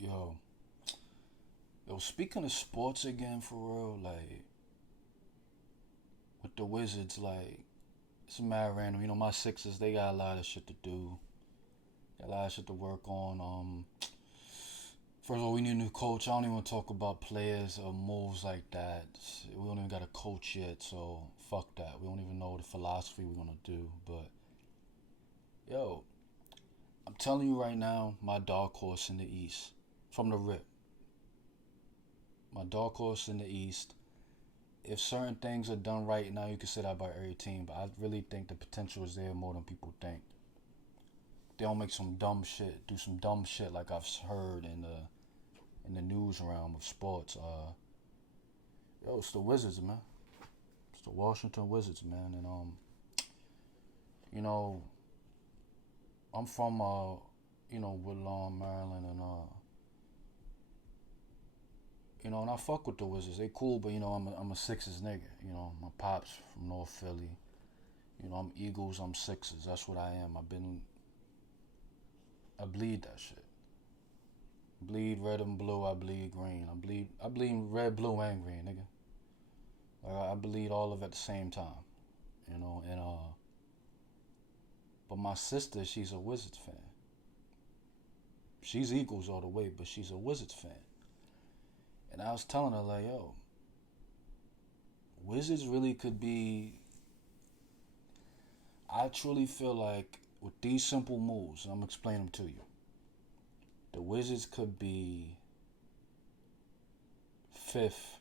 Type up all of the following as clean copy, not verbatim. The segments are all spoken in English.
Yo, speaking of sports again, for real, like with the Wizards, like it's mad random. My Sixers, they got a lot of shit to do. Got a lot of shit to work on. First of all, we need a new coach. I don't even want to talk about players or moves like that. We don't even got a coach yet, so fuck that. We don't even know the philosophy we're gonna do. But yo, I'm telling you right now, my dark horse in the East, from the rip, my dark horse in the East. If certain things are done right now, you can say that about every team. But I really think the potential is there more than people think. They don't make some dumb shit, do some dumb shit like I've heard in the news realm of sports. It's the Wizards, man. It's the Washington Wizards, man. And you know, I'm from Woodlawn, Maryland, and and I fuck with the Wizards. They cool, but I'm a Sixers nigga. My pops from North Philly. I'm Eagles, I'm Sixers. That's what I am. I bleed that shit. Bleed red and blue, I bleed green. I bleed red, blue, and green, nigga. I bleed all of it at the same time. And but my sister, she's a Wizards fan. She's Eagles all the way, but she's a Wizards fan. And I was telling her, like, yo, Wizards really could be. I truly feel like with these simple moves, and I'm gonna explain them to you, the Wizards could be fifth,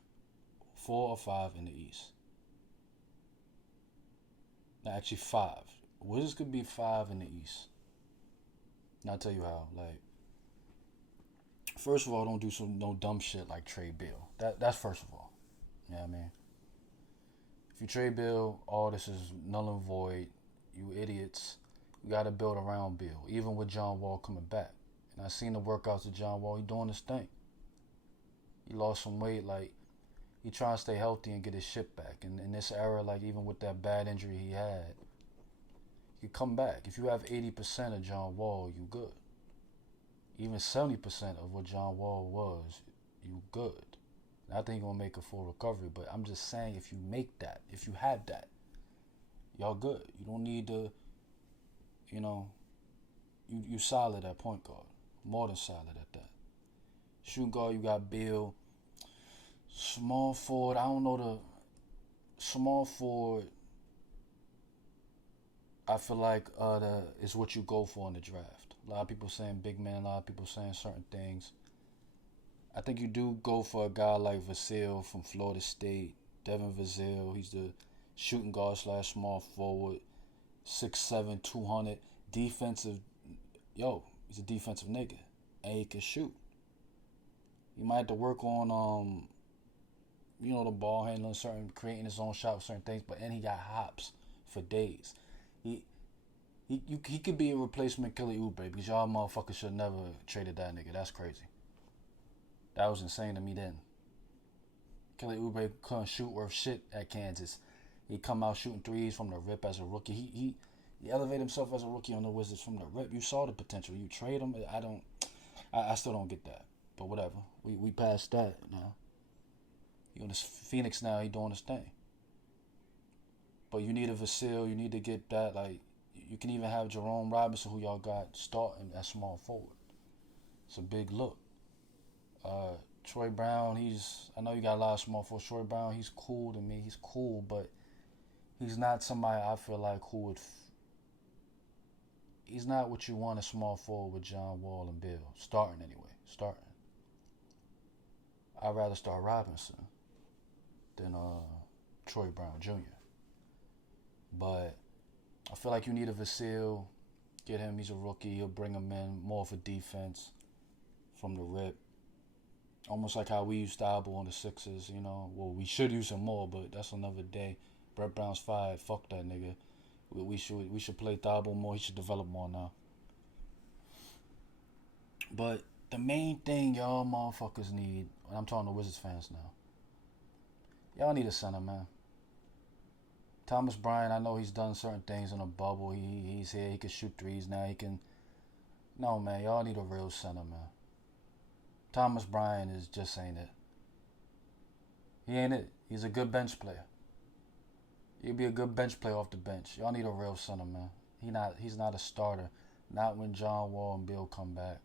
4 or 5 in the East. No, actually five. Wizards could be 5 in the East. And I'll tell you how. Like, first of all, don't do some no dumb shit like trade Bill. That's first of all. You know what I mean? If you trade Bill, all this is null and void. You idiots. You got to build around Bill, even with John Wall coming back. And I seen the workouts of John Wall. He doing his thing. He lost some weight. Like, he trying to stay healthy and get his shit back. And in this era, like, even with that bad injury he had, he come back. If you have 80% of John Wall, you good. Even 70% of what John Wall was, you good. And I think he's gonna make a full recovery. But I'm just saying, if you make that, if you have that, y'all good. You don't need to, you know, you solid at point guard. More than solid at that. Shooting guard, you got Bill. Small forward, I don't know the small forward. I feel like is what you go for in the draft. A lot of people saying big man. A lot of people saying certain things. I think you do go for a guy like Vasil from Florida State. Devin Vasil. He's the shooting guard slash small forward. 6'7", 200. Defensive. He's a defensive nigga. And he can shoot. You might have to work on the ball handling, creating his own shot with certain things, but then he got hops for days. He could be a replacement Kelly Oubre because y'all motherfuckers should never traded that nigga. That's crazy. That was insane to me then. Kelly Oubre couldn't shoot worth shit at Kansas. He come out shooting threes from the rip as a rookie. He elevated himself as a rookie on the Wizards from the rip. You saw the potential. You trade him. I still don't get that. But whatever. We passed that now. He on this Phoenix now. He doing his thing. But you need a Vasil. You need to get that. Like, you can even have Jerome Robinson, who y'all got starting at small forward. It's a big look. Troy Brown, I know you got a lot of small forwards. Troy Brown, he's cool to me. He's cool, but he's not somebody I feel like who would. He's not what you want a small forward with John Wall and Bill. Starting anyway. Starting. I'd rather start Robinson than Troy Brown Jr. But I feel like you need a Vasil. Get him. He's a rookie. He'll bring him in more for defense from the rip. Almost like how we used Stable on the Sixers, Well, we should use him more, but that's another day. Brett Brown's fired. Fuck that nigga. We should play Thabo more. He should develop more now. But the main thing y'all motherfuckers need, and I'm talking to Wizards fans now, y'all need a center, man. Thomas Bryant, I know he's done certain things in a bubble. He's here. He can shoot threes now. He can. No, man. Y'all need a real center, man. Thomas Bryant is just ain't it. He ain't it. He's a good bench player. He'll be a good bench player off the bench. Y'all need a real center, man. He's not a starter. Not when John Wall and Bill come back.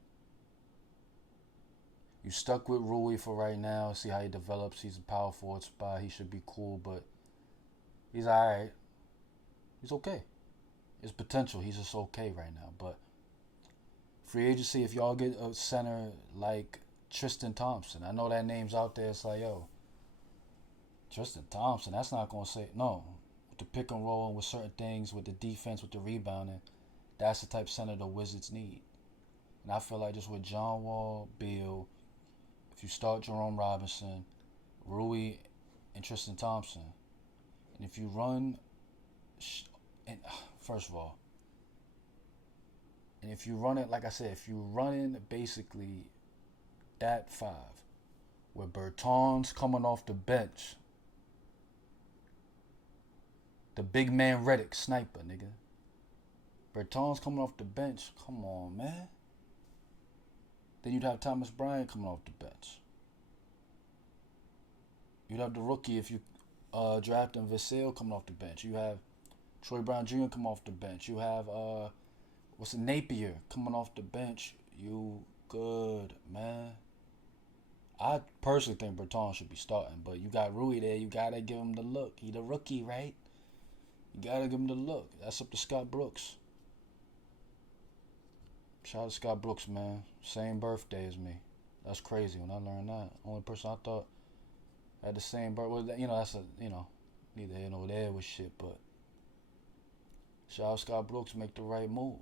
You stuck with Rui for right now. See how he develops. He's a power forward spot. He should be cool, but he's alright. He's okay. His potential. He's just okay right now. But free agency, if y'all get a center like Tristan Thompson, I know that name's out there. It's like, yo, Tristan Thompson, that's not going to say no. With the pick and roll and with certain things, with the defense, with the rebounding, that's the type of center the Wizards need. And I feel like just with John Wall, Bill, if you start Jerome Robinson, Rui, and Tristan Thompson, and if you run, and first of all, and if you run it, like I said, if you run in basically that five, with Bertans coming off the bench, the big man Reddick sniper, nigga. Bertans coming off the bench, come on, man. Then you'd have Thomas Bryant coming off the bench. You'd have the rookie if you draft him, Vassell coming off the bench. You have Troy Brown Jr. come off the bench. You have Napier coming off the bench. You good, man. I personally think Bertans should be starting, but you got Rui there. You gotta give him the look. He the rookie, right? You gotta give him the look. That's up to Scott Brooks. Shout out to Scott Brooks, man. Same birthday as me. That's crazy when I learned that. Only person I thought had the same birthday. Well, that's neither here nor there with shit, but shout out Scott Brooks, make the right move.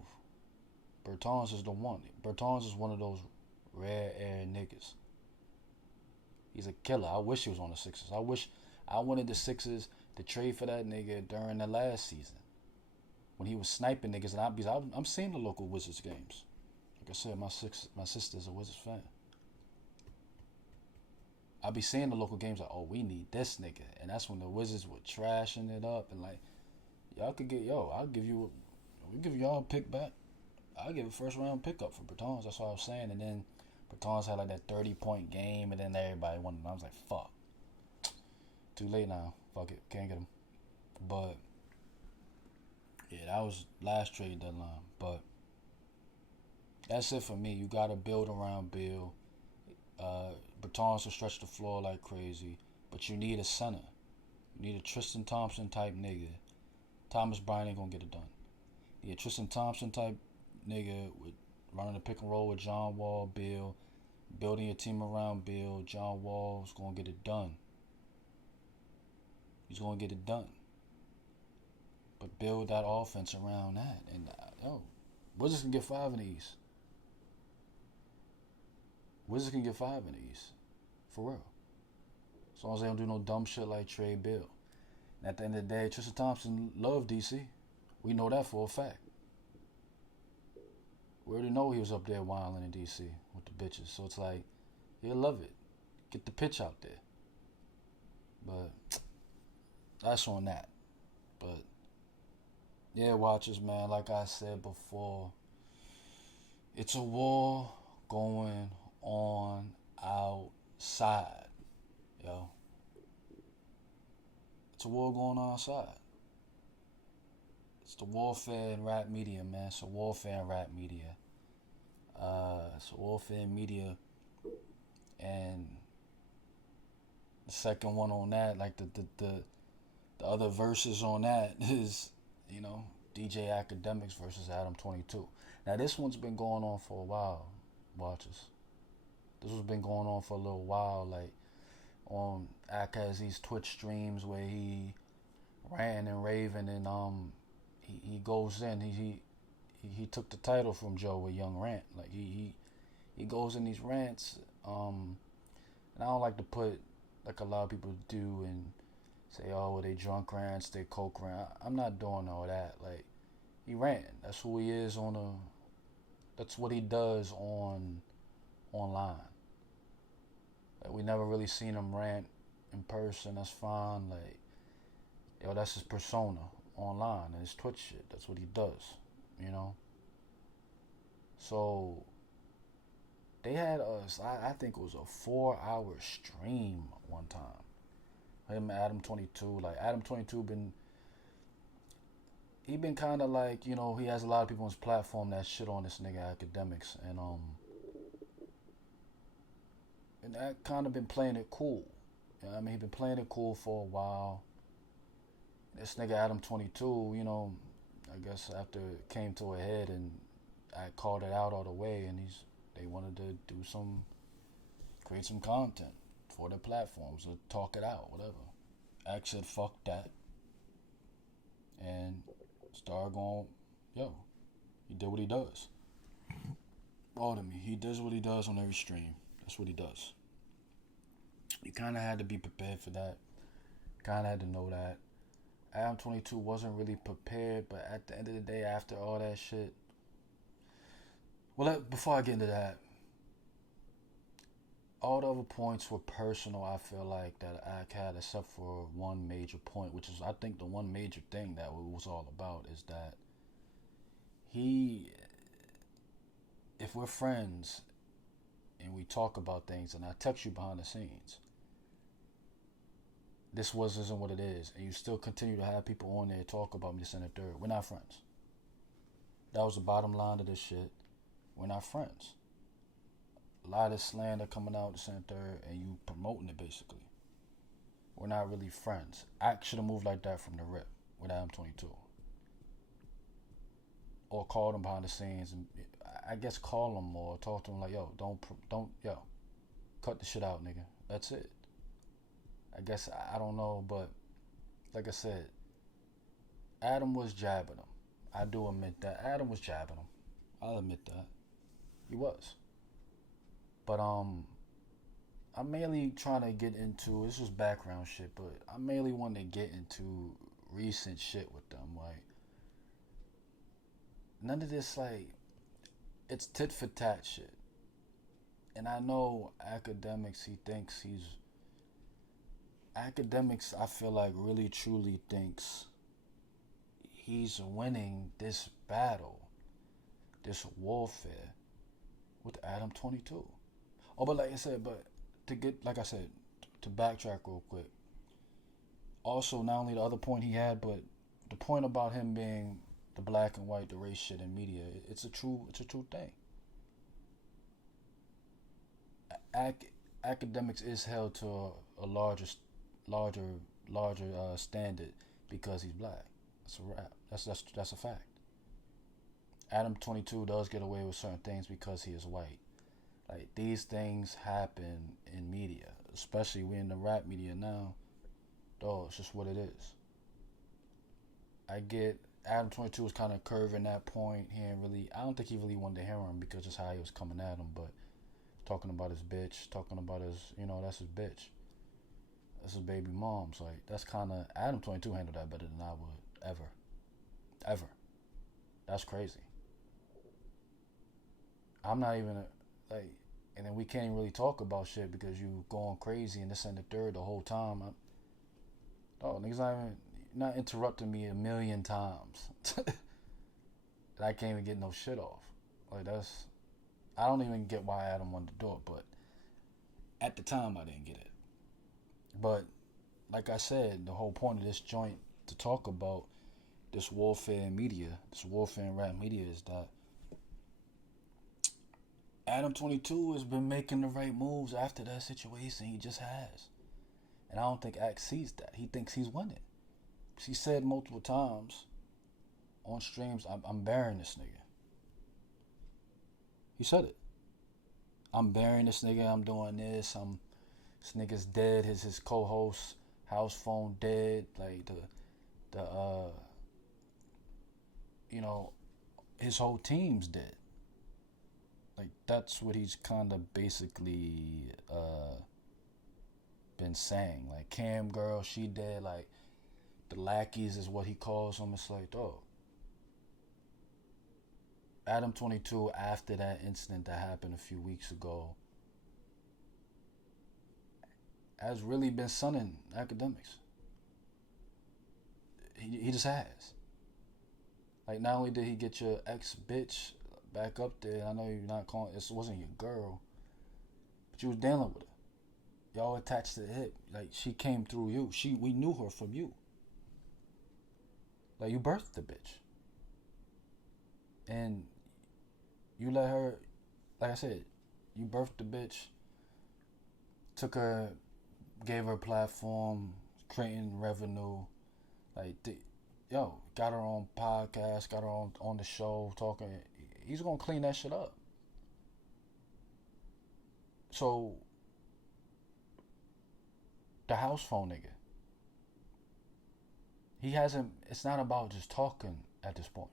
Bertans is the one. Bertans is one of those rare air niggas. He's a killer. I wish he was on the Sixers. I wanted the Sixers to trade for that nigga during the last season when he was sniping niggas, and I'm seeing the local Wizards games. Like I said, my sister's a Wizards fan. I be seeing the local games like, oh, we need this nigga, and that's when the Wizards were trashing it up and like, y'all could get we'll give y'all a pick back. I'll give a first round pickup for Bertans. That's what I was saying, and then Bertans had like that 30-point game, and then everybody wanted him. I was like, fuck, too late now. Fuck it, can't get him. But yeah, that was last trade deadline. But that's it for me. You got to build around Bill. Bertans will stretch the floor like crazy, but you need a center. You need a Tristan Thompson type nigga. Thomas Bryant ain't gonna get it done. You need a Tristan Thompson type nigga with running the pick and roll with John Wall, Bill, building your team around Bill. John Wall's gonna get it done. He's gonna get it done. But build that offense around that. And Wizards can get 5 in the East. Wizards can get 5 in the East. For real. As long as they don't do no dumb shit like trade Bill. And at the end of the day, Tristan Thompson loved DC. We know that for a fact. We already know he was up there wilding in DC with the bitches. So it's like, he'll love it. Get the pitch out there. But that's on that. But yeah, watchers, man, like I said before, it's a war going on outside, yo. It's a war going on outside. It's the warfare in rap media, man. It's a warfare in rap media. It's a warfare in media. And the second one on that, like the other verses on that is, DJ Akademiks versus Adam 22. Now this one's been going on for a while, watchers. This has been going on for a little while, like on Ak has these Twitch streams where he ranting and raving, and he goes in, he took the title from Joe with Young Rant. Like he goes in these rants, and I don't like to put like a lot of people do and say, oh, well, they drunk rants, they coke rant. I'm not doing all that. Like, he ranting. That's who he is that's what he does online. Like, we never really seen him rant in person. That's fine. Like, that's his persona online and his Twitch shit. That's what he does, So They had us. I think it was a 4 hour stream one time. Him and Adam 22. Like Adam 22 he been kind of like, he has a lot of people on his platform that shit on this nigga Academics, and that kind of been playing it cool. You know what I mean? He been playing it cool for a while. This nigga Adam 22, I guess after it came to a head and I called it out all the way, and they wanted to create some content for their platforms or talk it out, whatever. Act said fuck that, and started going, yo, he did what he does. Pardon me, he does what he does on every stream. That's what he does. You kind of had to be prepared for that. Kind of had to know that. Adam 22 wasn't really prepared, but at the end of the day, after all that shit, well, before I get into that, all the other points were personal, I feel like, that I had, except for one major point, which is, I think, the one major thing that it was all about is that if we're friends and we talk about things and I text you behind the scenes, this isn't what it is, and you still continue to have people on there talk about me, this and the third, we're not friends. That was the bottom line of this shit. We're not friends. A lot of slander coming out, this and the third, and you promoting it basically. We're not really friends. I should have moved like that from the rip with Adam 22. Or called him behind the scenes, and I guess call him or talk to him like, yo, don't, cut the shit out, nigga. That's it. I guess, I don't know, but like I said, Adam was jabbing him. I do admit that. Adam was jabbing him. I'll admit that. He was. But I'm mainly trying to get into, this was background shit, but I mainly want to get into recent shit with them. Like, none of this, like, it's tit for tat shit. And I know Academics, Academics, I feel like, really truly thinks he's winning this battle, this warfare with Adam 22. Oh, but like I said, to backtrack real quick. Also, not only the other point he had, but the point about him being the black and white, the race shit in media, it's a true thing. Academics is held to a larger standard because he's black. That's a wrap. That's a fact. Adam 22 does get away with certain things because he is white. Like, these things happen in media, especially we in the rap media now. Dog, it's just what it is. I get Adam 22 was kind of curving that point. I don't think he really wanted to hear him because just how he was coming at him, but talking about his bitch, talking about his, that's his bitch. That's his baby mom's. Like, that's kind of, Adam 22 handled that better than I would ever. That's crazy. I'm not even, and then we can't even really talk about shit because you going crazy and this and the third the whole time. Niggas not interrupting me a million times. I can't even get no shit off. Like, I don't even get why Adam wanted to do it, but at the time I didn't get it. But like I said, the whole point of this joint to talk about this warfare in media, this warfare in rap media, is that Adam 22 has been making the right moves after that situation. He just has. And I don't think Axe sees that. He thinks he's winning. He said multiple times on streams, I'm burying this nigga. He said it. I'm burying this nigga. I'm doing this. This nigga's dead. His co-host house phone dead. Like his whole team's dead. Like, that's what he's kind of basically been saying. Like, Cam girl, she dead. Like, the lackeys is what he calls them. It's like, dog. Adam 22, after that incident that happened a few weeks ago, has really been sunning Academics. He just has. Like, not only did he get your ex bitch back up there, I know you're not calling, it wasn't your girl, She was dealing with it. Y'all attached to the hip. Like, she came through you. We knew her from you. Like, you birthed the bitch. And you let her, like I said, you birthed the bitch, took her, gave her a platform, creating revenue. Like, got her on podcast, got her on the show, talking. He's going to clean that shit up. So, the house phone nigga, it's not about just talking at this point.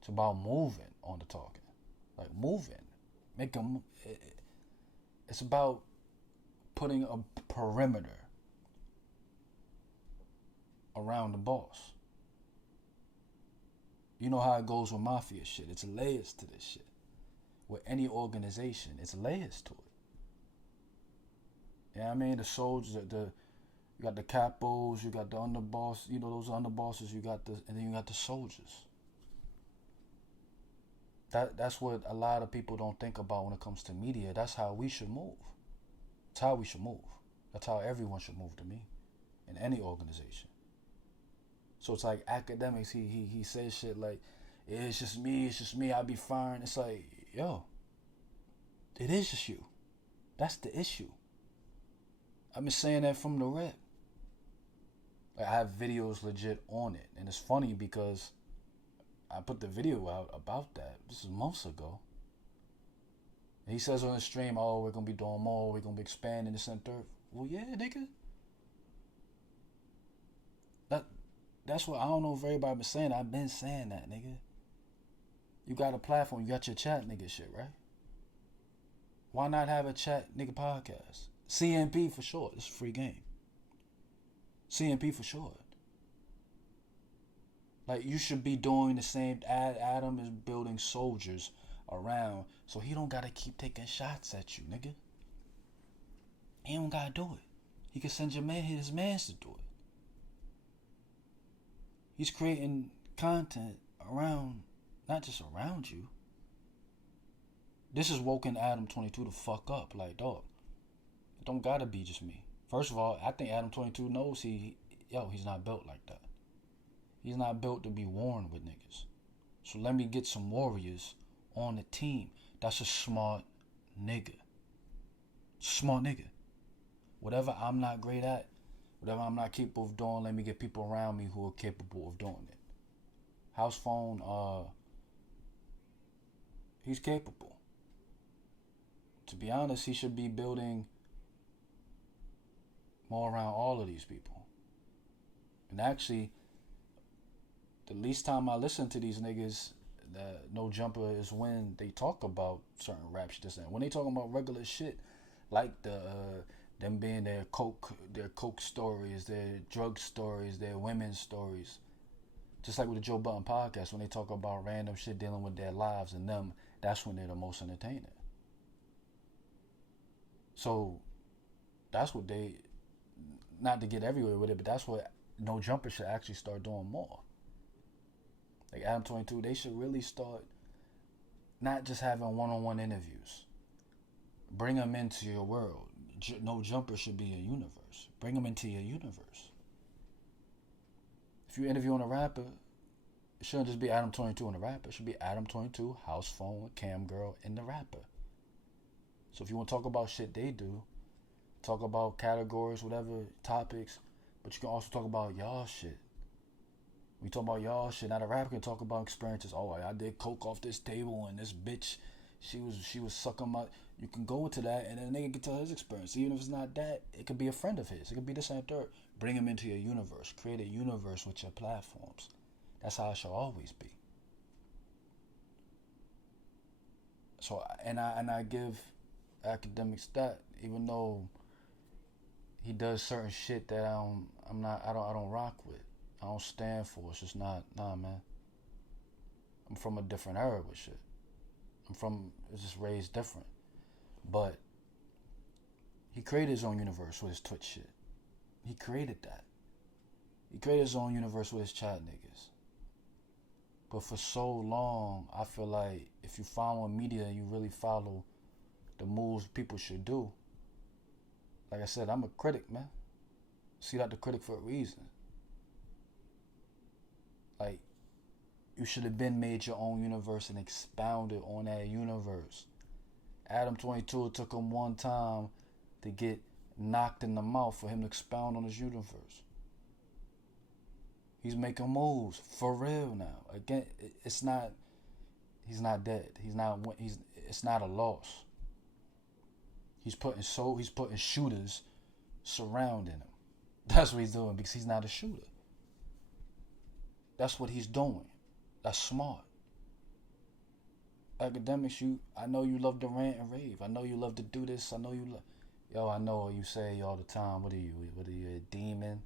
It's about moving on the talking. Like, moving. It's about putting a perimeter around the boss. You know how it goes with mafia shit. It's layers to this shit. With any organization, it's layers to it. You know what I mean? The soldiers, you got the capos, you got the underboss, those underbosses, and then you got the soldiers. That's what a lot of people don't think about when it comes to media. That's how we should move. That's how we should move. That's how everyone should move to me, in any organization. So it's like Akademiks, he says shit like, it's just me, I'll be firing. It's like, yo, it is just you. That's the issue. I've been saying that from the rep. Like, I have videos legit on it. And it's funny because I put the video out about that. This is months ago. And he says on the stream, oh, we're going to be doing more. We're going to be expanding this and third. Well, yeah, nigga. That's what I don't know if everybody been saying. I've been saying that, nigga. You got a platform. You got your chat nigga shit, right? Why not have a chat nigga podcast? CNP for short. It's a free game. CNP for short. Like, you should be doing the same. Adam is building soldiers around, so he don't gotta keep taking shots at you, nigga. He don't gotta do it. He can send his mans to do it. He's creating content around, not just around you. This is woken Adam 22 to fuck up. Like, dog, it don't gotta be just me. First of all, I think Adam 22 knows he's not built like that. He's not built to be worn with niggas. So let me get some warriors on the team. That's a smart nigga. Smart nigga. Whatever I'm not great at, whatever I'm not capable of doing, let me get people around me who are capable of doing it. House phone, he's capable. To be honest, he should be building more around all of these people. And actually, the least time I listen to these niggas, No Jumper, is when they talk about certain rap shit. When they talking about regular shit, like them being their coke stories, their drug stories, their women's stories. Just like with the Joe Budden podcast, when they talk about random shit dealing with their lives and them, that's when they're the most entertaining. So that's what they, not to get everywhere with it, but that's what No Jumper should actually start doing more. Like Adam 22, they should really start not just having one-on-one interviews. Bring them into your world. No Jumper should be a universe. Bring them into your universe. If you're interviewing a rapper, it shouldn't just be Adam 22 and the rapper. It should be Adam 22, House Phone, Cam Girl, and the rapper. So if you want to talk about shit they do, talk about categories, whatever, topics, but you can also talk about y'all shit. We talk about y'all shit. Now the rapper can talk about experiences. Oh, I did coke off this table and this bitch, she was sucking my. You can go into that and then the nigga can tell his experience. Even if it's not that, it could be a friend of his. It could be this and third. Bring him into your universe. Create a universe with your platforms. That's how it should always be. So and I give Akademiks that, even though he does certain shit that I don't rock with. I don't stand for. It's just not, man. I'm from a different era with shit. It's just raised different. But he created his own universe with his Twitch shit. He created that. He created his own universe with his chat niggas. But for so long, I feel like if you follow media, you really follow the moves people should do. Like I said, I'm a critic, man. Cdot Tha Critic for a reason. Like, you should have been made your own universe and expounded on that universe. Pt2, it took him one time to get knocked in the mouth for him to expound on his universe. He's making moves for real now. Again, it's not. He's not dead. It's not a loss. He's putting shooters surrounding him. That's what he's doing because he's not a shooter. That's what he's doing. That's smart. Akademiks, I know you love to rant and rave. I know you love to do this. I know you love. Yo, I know you say all the time. What are you, a demon?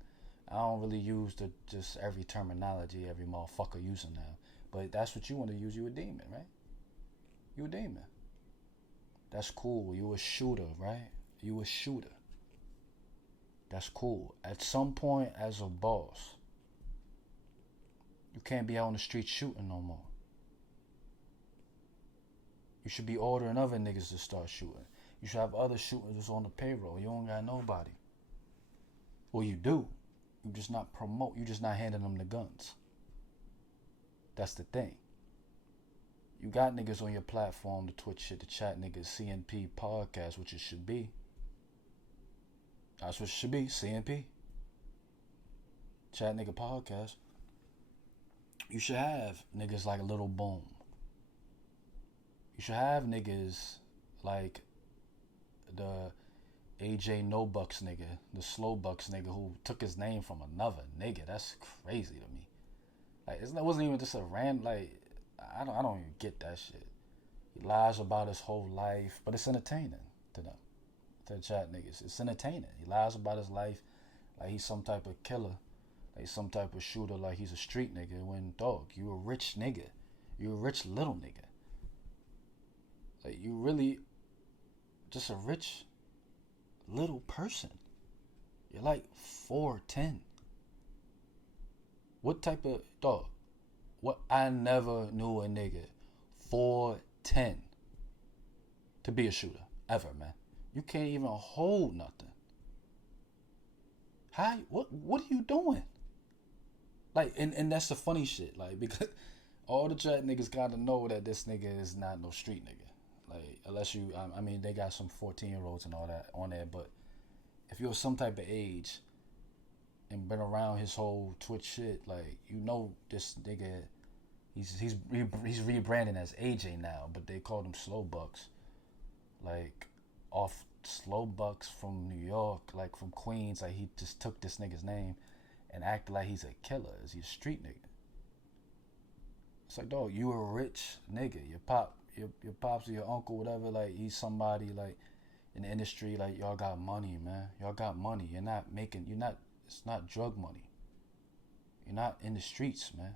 I don't really use just every terminology every motherfucker using now. But that's what you want to use. You a demon, right? You a demon. That's cool. You a shooter, right? You a shooter. That's cool. At some point, as a boss, you can't be out on the street shooting no more. You should be ordering other niggas to start shooting. You should have other shooters on the payroll. You don't got nobody. Well, you do. You just not promote. You just not handing them the guns. That's the thing. You got niggas on your platform, the Twitch shit, the chat niggas, CNP podcast, which it should be. That's what it should be, CNP. Chat nigga podcast. You should have niggas like Little Boom. You should have niggas like the AJ No Bucks nigga, the Slow Bucks nigga who took his name from another nigga. That's crazy to me. Like, it wasn't even just a random, like, I don't even get that shit. He lies about his whole life, but it's entertaining to them. To the chat niggas. It's entertaining. He lies about his life like he's some type of killer, like some type of shooter, like he's a street nigga. When, dog, you a rich nigga. You a rich little nigga. Like, you really just a rich little person. You're like 4'10". What type of dog? What I never knew a nigga 4'10" to be a shooter ever, man. You can't even hold nothing. How? What are you doing? Like, and that's the funny shit. Like, because all the chat niggas gotta know that this nigga is not no street nigga. Like, unless you, I mean, they got some 14-year-olds and all that on there, but if you're some type of age and been around his whole Twitch shit, like, you know this nigga, he's rebranding as AJ now, but they called him Slow Bucks. Like, off Slow Bucks from New York, like from Queens, like he just took this nigga's name and acted like he's a killer. Is he a street nigga? It's like, dog, you a rich nigga. Your pops or your uncle, whatever, like he's somebody like in the industry, like y'all got money, man. Y'all got money. It's not drug money. You're not in the streets, man.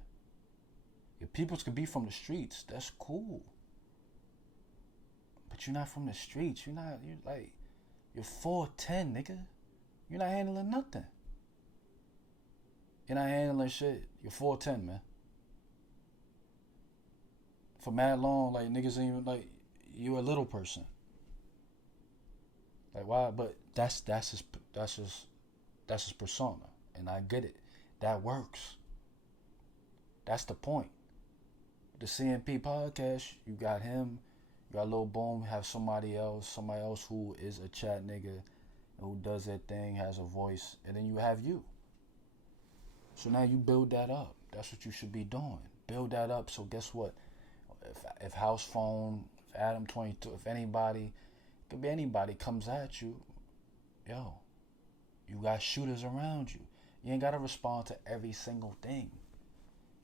Your peoples could be from the streets. That's cool. But you're not from the streets. You're 4'10", nigga. You're not handling nothing. You're not handling shit. You're 4'10", man. For mad long, like, niggas ain't even, like, you a little person. Like, why? But that's his persona. And I get it. That works. That's the point. The CNP podcast, you got him, you got Lil Boom, have somebody else who is a chat nigga, who does their thing, has a voice, and then you have you. So now you build that up. That's what you should be doing. Build that up. So guess what? If House Phone, if Pt2, if anybody, it could be anybody comes at you, yo, you got shooters around you. You ain't gotta respond to every single thing.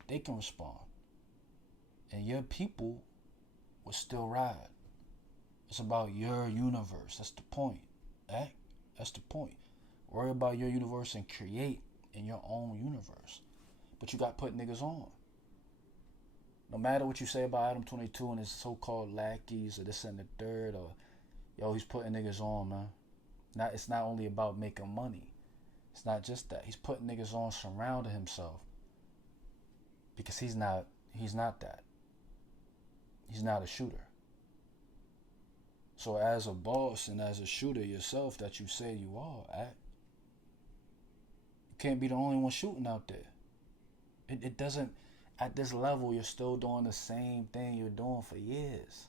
They can respond. And your people will still ride. It's about your universe. That's the point. Right? That's the point. Worry about your universe and create in your own universe. But you got to put niggas on. No matter what you say about Pt2 and his so-called lackeys or this and the third, or yo, he's putting niggas on, man. It's not only about making money. It's not just that. He's putting niggas on, surrounding himself. Because he's not that. He's not a shooter. So as a boss and as a shooter yourself that you say you are, you can't be the only one shooting out there. It doesn't, at this level, you're still doing the same thing you're doing for years.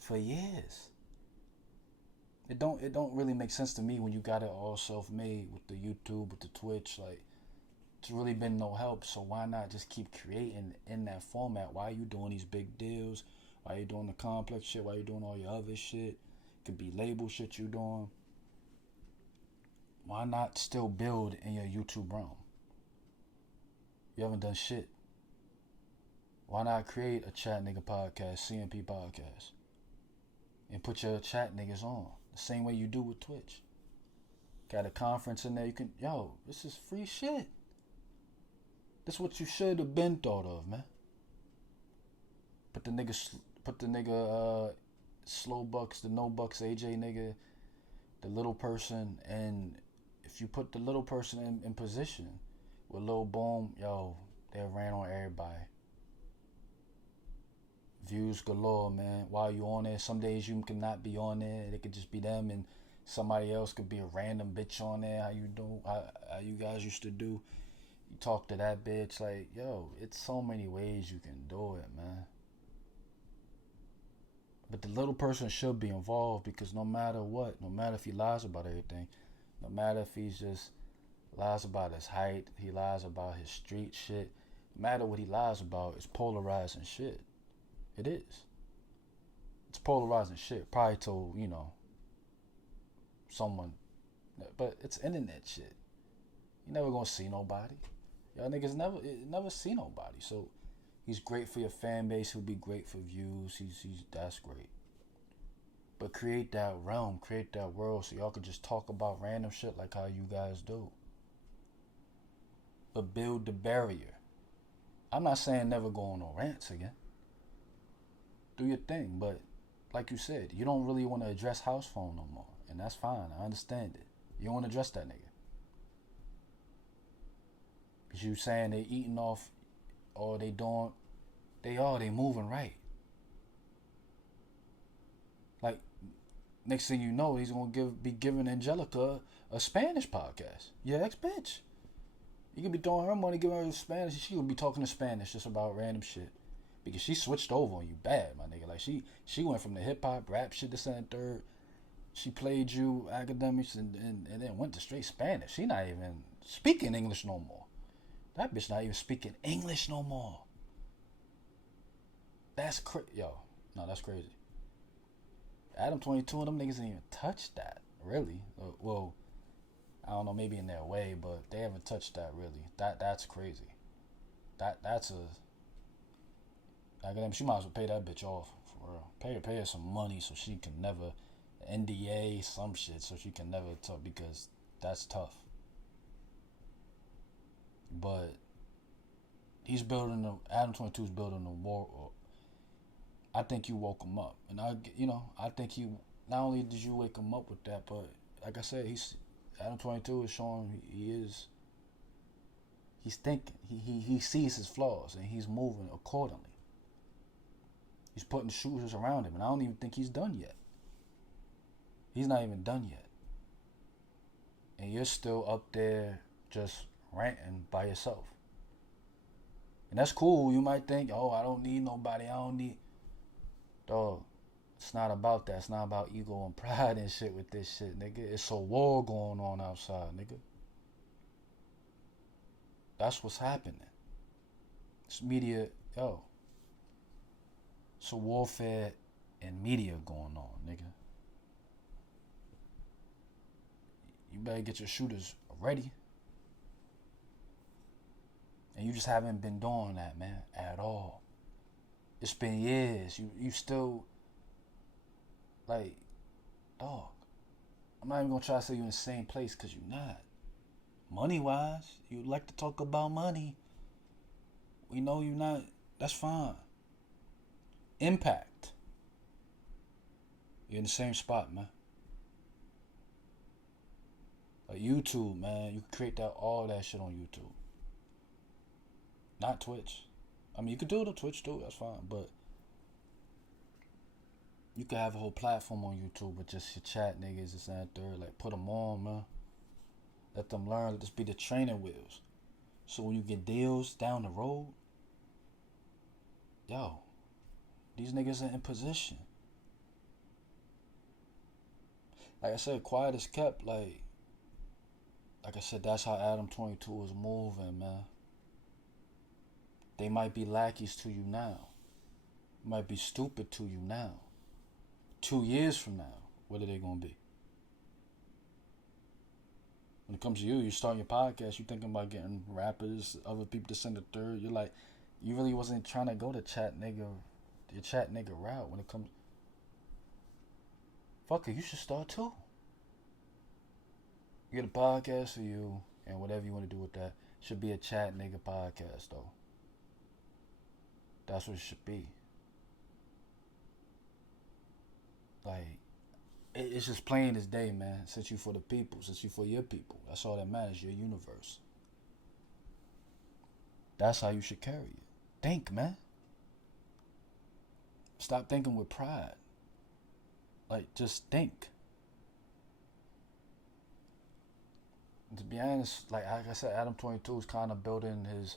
For years. It don't really make sense to me when you got it all self-made with the YouTube, with the Twitch. Like, it's really been no help. So why not just keep creating in that format? Why are you doing these big deals? Why are you doing the complex shit? Why are you doing all your other shit? It could be label shit you doing. Why not still build in your YouTube realm? You haven't done shit. Why not create a chat nigga podcast, CMP podcast, and put your chat niggas on the same way you do with Twitch? Got a conference in there. You can, this is free shit. This is what you should have been thought of, man. Put the nigga, slow bucks, the no bucks, AJ nigga, the little person, and if you put the little person in position with Lil Boom, they ran on everybody. Views galore, man. While you on there, some days you cannot be on there. It could just be them, and somebody else could be a random bitch on there. How you guys used to do. You talk to that bitch, like, it's so many ways you can do it, man. But the little person should be involved, because no matter what, no matter if he lies about everything, no matter if he's just lies about his height, he lies about his street shit, no matter what he lies about, it's polarizing shit. It is. It's polarizing shit. Probably told, someone, but it's internet shit. You never gonna see nobody. Y'all niggas never see nobody. So he's great for your fan base. He'll be great for views. He's that's great. But create that realm, create that world, so y'all can just talk about random shit like how you guys do. But build the barrier. I'm not saying never go on no rants again. Do your thing, but like you said, you don't really want to address house phone no more, and that's fine. I understand it. You don't want to address that nigga. Cause you saying they eating off, or they moving right. Like, next thing you know, he's gonna be giving Angelica a Spanish podcast. Your ex bitch. You could be throwing her money, giving her Spanish. She would be talking to Spanish just about random shit. Because she switched over on you bad, my nigga. Like, she went from the hip-hop, rap shit, this and third. She played you Akademiks and then went to straight Spanish. She not even speaking English no more. That bitch not even speaking English no more. That's that's crazy. Adam 22 and them niggas didn't even touch that, really. Well, I don't know, maybe in their way, but they haven't touched that, really. That's crazy. That's a... She might as well pay that bitch off, for real. Pay her some money so she can never... NDA, some shit, so she can never talk, because that's tough. But Adam 22's building a war. I think you woke him up. And I think not only did you wake him up with that, but like I said, Adam 22 is showing he's thinking. He sees his flaws and he's moving accordingly. He's putting shooters around him, and I don't even think he's done yet. He's not even done yet. And you're still up there just ranting by yourself. And that's cool. You might think, I don't need nobody. Dog, it's not about that. It's not about ego and pride and shit with this shit, nigga. It's a war going on outside, nigga. That's what's happening. It's media, it's a warfare and media going on, nigga. You better get your shooters ready. And you just haven't been doing that, man, at all. It's been years. You still, like, dog. I'm not even gonna try to say you're in the same place, because you're not. Money-wise, you like to talk about money. We know you're not. That's fine. Impact. You're in the same spot, man. Like YouTube, man, you can create all that shit on YouTube. Not Twitch. I mean, you could do it on Twitch too, that's fine, but You could have a whole platform on YouTube with just your chat niggas, this and that third. Like, put them on, man. Let them learn. Let this be the training wheels. So when you get deals down the road, yo, these niggas are in position. Like I said, quiet is kept. Like I said, that's how Adam22 is moving, man. They might be lackeys to you now. Might be stupid to you now. 2 years from now, what are they gonna be? When it comes to you starting your podcast, you thinking about getting rappers, other people to send a third. You're like, you really wasn't trying to go the chat nigga route when it comes. Fuck it, you should start too. You get a podcast for you, and whatever you want to do with that should be a chat nigga podcast though. That's what it should be. Like, it's just plain as day, man. Since you for the people, since you for your people. That's all that matters, your universe. That's how you should carry it. Think, man. Stop thinking with pride. Like, just think. To be honest, like I said, Adam22 is kind of building his.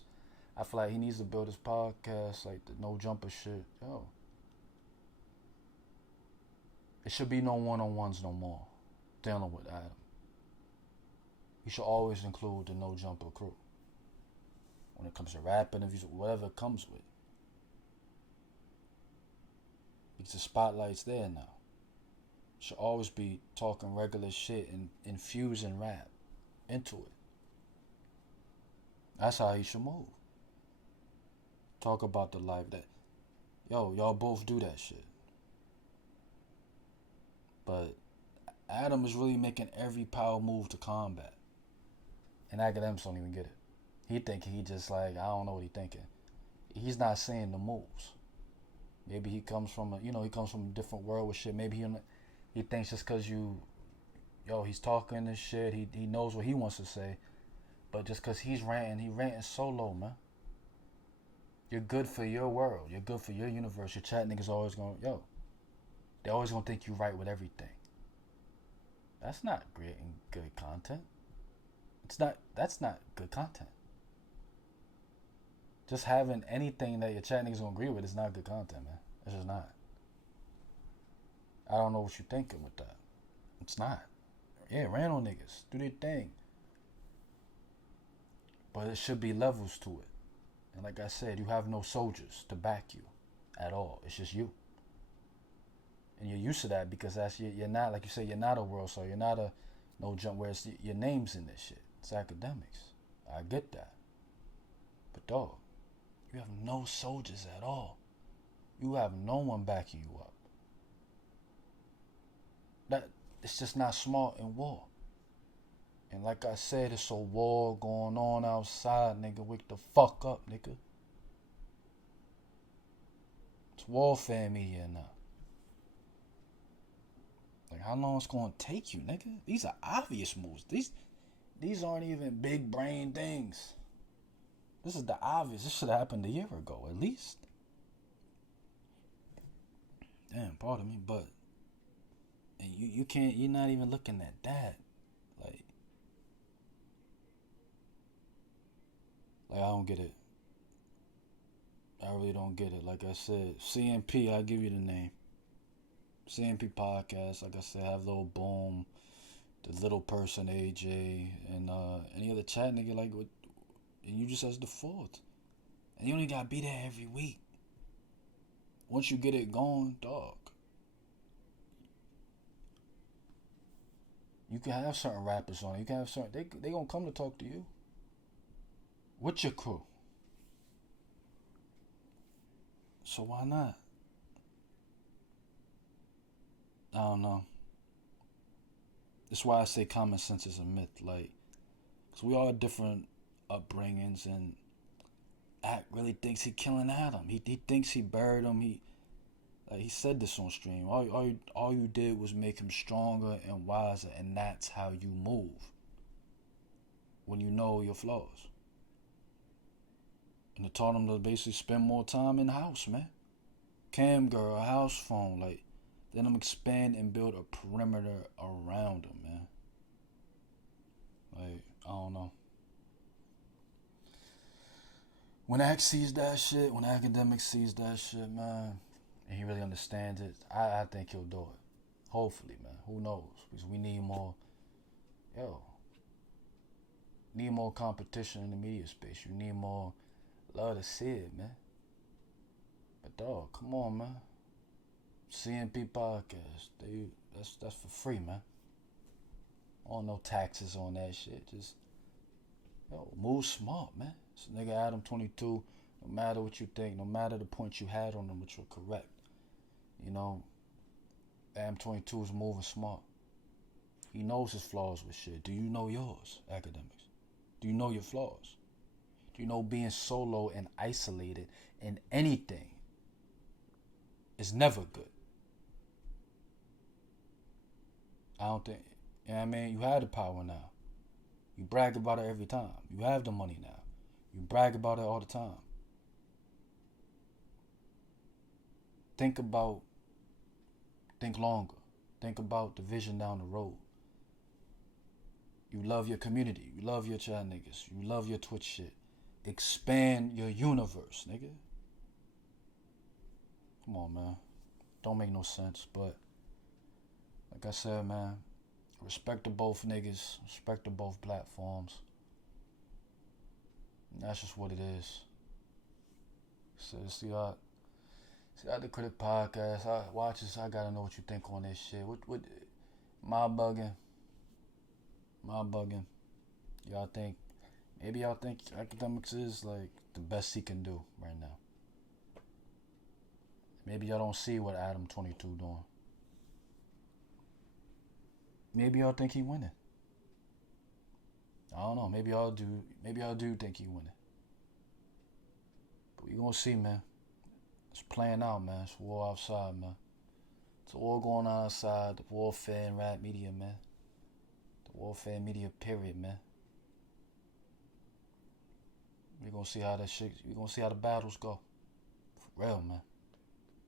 I feel like he needs to build his podcast, like the no jumper shit. Yo, it should be no one-on-ones no more dealing with Adam. You should always include the no jumper crew when it comes to rap interviews, whatever it comes with. Because the spotlight's there now. Should always be talking regular shit and infusing rap into it. That's how he should move. Talk about the life that, yo, y'all both do that shit. But Adam is really making every power move to combat. And Akademiks don't even get it. He thinking he just like, I don't know what he thinking. He's not seeing the moves. Maybe he comes from a different world with shit. Maybe he thinks just cause he's talking this shit, he knows what he wants to say. But just cause he ranting solo, man. You're good for your world. You're good for your universe. Your chat niggas always they're always gonna think you right with everything. That's not creating good content. That's not good content. Just having anything that your chat niggas gonna agree with is not good content, man. It's just not. I don't know what you're thinking with that. It's not. Yeah, random niggas. Do their thing. But it should be levels to it. And like I said, you have no soldiers to back you at all. It's just you. And you're used to that because you're not, like you say, you're not a world star. You're not a no jump where it's your name's in this shit. It's Akademiks. I get that. But dog, you have no soldiers at all. You have no one backing you up. It's just not smart in war. And like I said, it's a war going on outside, nigga. Wake the fuck up, nigga. It's warfare media now. Like, how long it's gonna take you, nigga? These are obvious moves. These aren't even big brain things. This is the obvious. This should have happened a year ago, at least. Damn, pardon me, but and you can't. You're not even looking at that. Like I don't get it. I really don't get it. Like I said, CMP. I'll give you the name. CMP podcast. Like I said, have Lil Boom, the little person AJ, and any other chat nigga like with, and you just as the fourth. And you only gotta be there every week. Once you get it going, dog, you can have certain rappers on. You can have certain. They gonna come to talk to you. With your crew. So why not? I don't know. That's why I say common sense is a myth. Like, cause we all have different upbringings, and Act really thinks he killing Adam. He thinks he buried him. He said this on stream. All you did was make him stronger and wiser, and that's how you move. When you know your flaws. And it taught him to basically spend more time in the house, man. Cam girl, house phone, like, Let them expand and build a perimeter around them, man. Like, I don't know. When Act sees that shit, when Akademiks sees that shit, man, and he really understands it, I think he'll do it. Hopefully, man. Who knows? Because we need more, need more competition in the media space. You need more love to see it, man. But dog, come on, man. CNP podcast, that's for free, man. On no taxes on that shit. Just move smart, man. This nigga Adam 22. No matter what you think, no matter the point you had on him, which were correct. Adam 22 is moving smart. He knows his flaws with shit. Do you know yours, Akademiks? Do you know your flaws? Do you know being solo and isolated in anything is never good? I don't think, you know what I mean? You have the power now. You brag about it every time. You have the money now. You brag about it all the time. Think longer. Think about the vision down the road. You love your community. You love your chat niggas. You love your Twitch shit. Expand your universe, nigga. Come on, man. Don't make no sense, but like I said, man, respect to both niggas. Respect to both platforms. And that's just what it is. So, Cdot Tha Critic Podcast. I gotta know what you think on this shit. What my bugging? Maybe y'all think Akademiks is like the best he can do right now. Maybe y'all don't see what Adam 22 doing. Maybe y'all think he winning. I don't know. Maybe y'all do. Maybe y'all do think he winning. But we gonna see, man. It's playing out, man. It's war outside, man. It's a war going on outside. The warfare in rap media, man. The warfare in media, period, man. We gonna see how that shit. We gonna see how the battles go. For real, man.